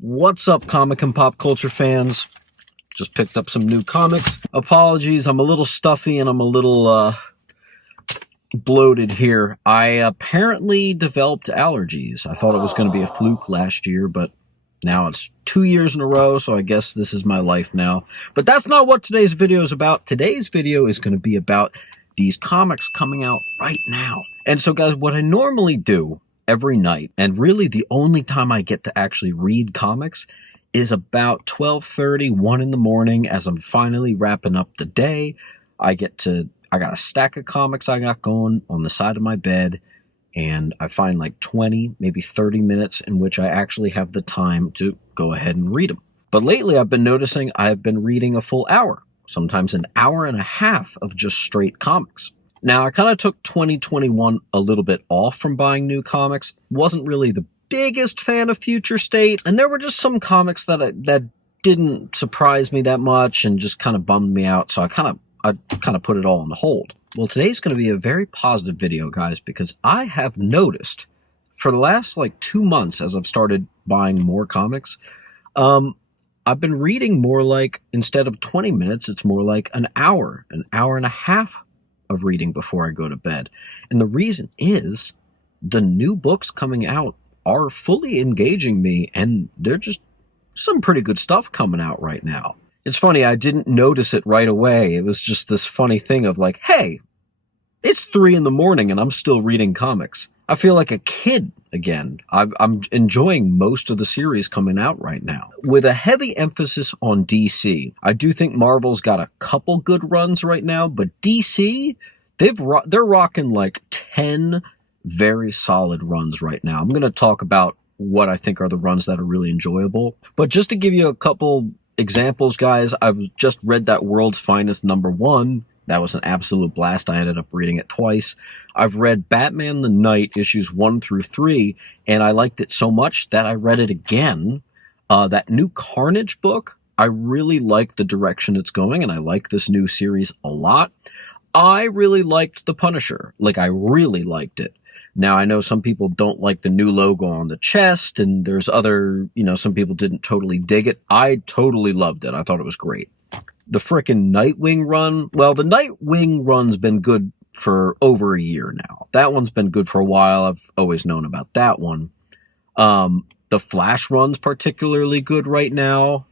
What's up, comic and pop culture fans? Just picked up some new comics. Apologies, I'm a little stuffy and I'm a little bloated here. I apparently developed allergies. I thought it was going to be a fluke last year, but now it's 2 years in a row, so I guess this is my life now. But that's not what today's video is about. Today's video is going to be about these comics coming out right now. And so, guys, what I normally do every night, and really the only time I get to actually read comics, is about 12:30, 1 in the morning as I'm finally wrapping up the day. I got a stack of comics I got going on the side of my bed, and I find like 20, maybe 30 minutes in which I actually have the time to go ahead and read them. But lately I've been noticing I've been reading a full hour, sometimes an hour and a half of just straight comics. Now, I kind of took 2021 a little bit off from buying new comics. Wasn't really the biggest fan of Future State, and there were just some comics that didn't surprise me that much and just kind of bummed me out, so I kind of put it all on hold. Well, today's going to be a very positive video, guys, because I have noticed for the last like 2 months as I've started buying more comics, I've been reading more like, instead of 20 minutes, it's more like an hour and a half of reading before I go to bed. And the reason is the new books coming out are fully engaging me, and they're just some pretty good stuff coming out right now. It's funny, I didn't notice it right away. It was just this funny thing of like, hey, it's 3 in the morning and I'm still reading comics. I feel like a kid again. I'm enjoying most of the series coming out right now. With a heavy emphasis on DC, I do think Marvel's got a couple good runs right now, but DC, they're rocking like 10 very solid runs right now. I'm going to talk about what I think are the runs that are really enjoyable. But just to give you a couple examples, guys, I've just read that World's Finest #1. That was an absolute blast. I ended up reading it twice. I've read Batman the Knight issues 1 through 3, and I liked it so much that I read it again. That new Carnage book, I really like the direction it's going, and I like this new series a lot. I really liked The Punisher. I really liked it. Now, I know some people don't like the new logo on the chest, and there's other, some people didn't totally dig it. I totally loved it. I thought it was great. The frickin' Nightwing run, well, the Nightwing run's been good for over a year now. That one's been good for a while. I've always known about that one. The Flash run's particularly good right now.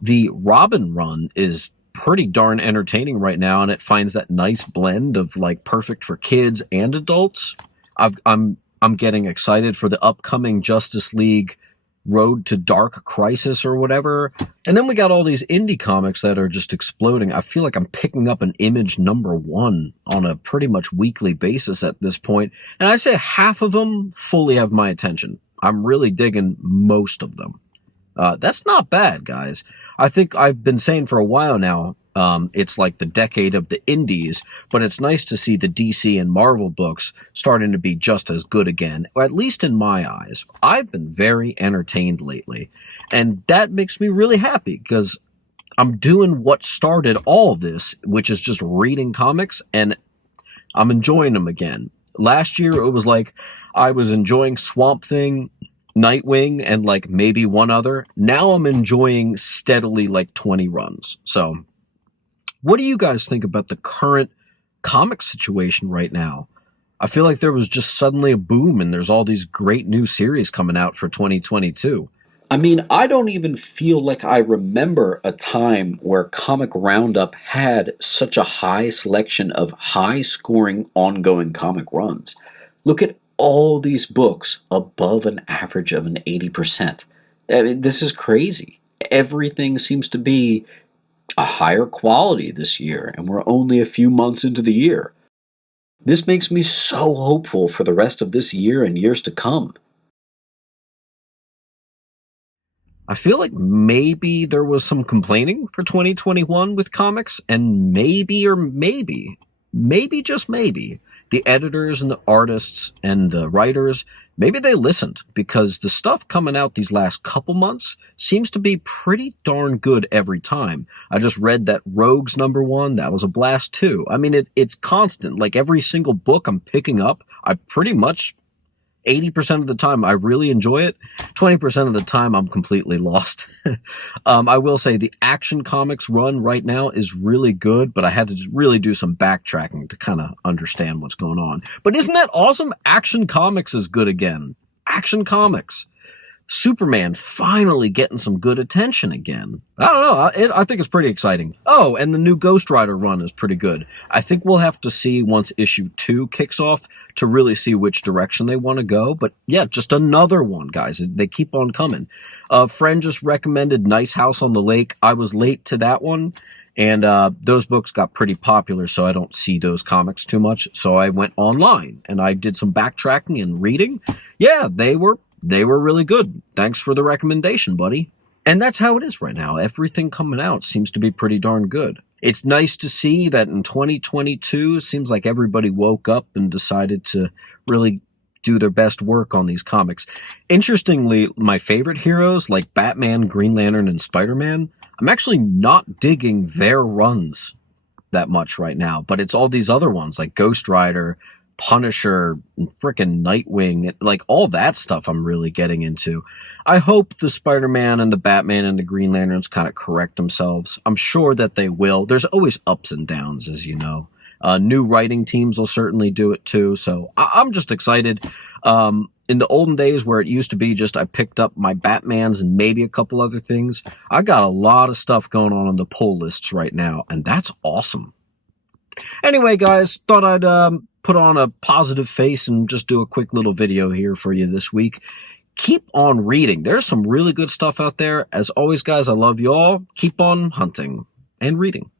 The Robin run is pretty darn entertaining right now, and it finds that nice blend of perfect for kids and adults. I'm getting excited for the upcoming Justice League Road to Dark Crisis or whatever. And then we got all these indie comics that are just exploding. I feel like I'm picking up an Image #1 on a pretty much weekly basis at this point. And I'd say half of them fully have my attention. I'm really digging most of them. That's not bad, guys. I think I've been saying for a while now, it's like the decade of the indies, but it's nice to see the DC and Marvel books starting to be just as good again, or at least in my eyes. I've been very entertained lately, and that makes me really happy because I'm doing what started all this, which is just reading comics, and I'm enjoying them again. Last year, it was like I was enjoying Swamp Thing, Nightwing, and maybe one other. Now I'm enjoying steadily 20 runs. So what do you guys think about the current comic situation right now? I feel like there was just suddenly a boom and there's all these great new series coming out for 2022. I mean, I don't even feel like I remember a time where Comic Roundup had such a high selection of high-scoring ongoing comic runs. Look at all these books above an average of an 80%. I mean, this is crazy. Everything seems to be a higher quality this year, and we're only a few months into the year. This makes me so hopeful for the rest of this year and years to come. I feel like maybe there was some complaining for 2021 with comics, and maybe just maybe, the editors and the artists and the writers, maybe they listened, because the stuff coming out these last couple months seems to be pretty darn good every time. I just read that Rogues #1, that was a blast too. I mean, it's constant. Every single book I'm picking up, I pretty much 80% of the time, I really enjoy it. 20% of the time, I'm completely lost. I will say the Action Comics run right now is really good, but I had to really do some backtracking to kind of understand what's going on. But isn't that awesome? Action Comics is good again. Action Comics. Superman finally getting some good attention again. I don't know. I think it's pretty exciting. Oh, and the new Ghost Rider run is pretty good. I think we'll have to see once issue 2 kicks off to really see which direction they want to go. But yeah, just another one, guys. They keep on coming. A friend just recommended Nice House on the Lake. I was late to that one. And those books got pretty popular, so I don't see those comics too much. So I went online and I did some backtracking and reading. Yeah, they were really good. Thanks for the recommendation, buddy. And that's how it is right now. Everything coming out seems to be pretty darn good. It's nice to see that in 2022, it seems like everybody woke up and decided to really do their best work on these comics. Interestingly, my favorite heroes like Batman, Green Lantern, and Spider-Man, I'm actually not digging their runs that much right now, but it's all these other ones like Ghost Rider, Punisher, frickin' Nightwing, like all that stuff I'm really getting into. I hope the Spider-Man and the Batman and the Green Lanterns kind of correct themselves. I'm sure that they will. There's always ups and downs, as you know. New writing teams will certainly do it too, so I'm just excited. In the olden days where it used to be just I picked up my Batmans and maybe a couple other things, I got a lot of stuff going on the pull lists right now, and that's awesome. Anyway, guys, thought I'd put on a positive face and just do a quick little video here for you this week. Keep on reading. There's some really good stuff out there. As always, guys, I love you all. Keep on hunting and reading.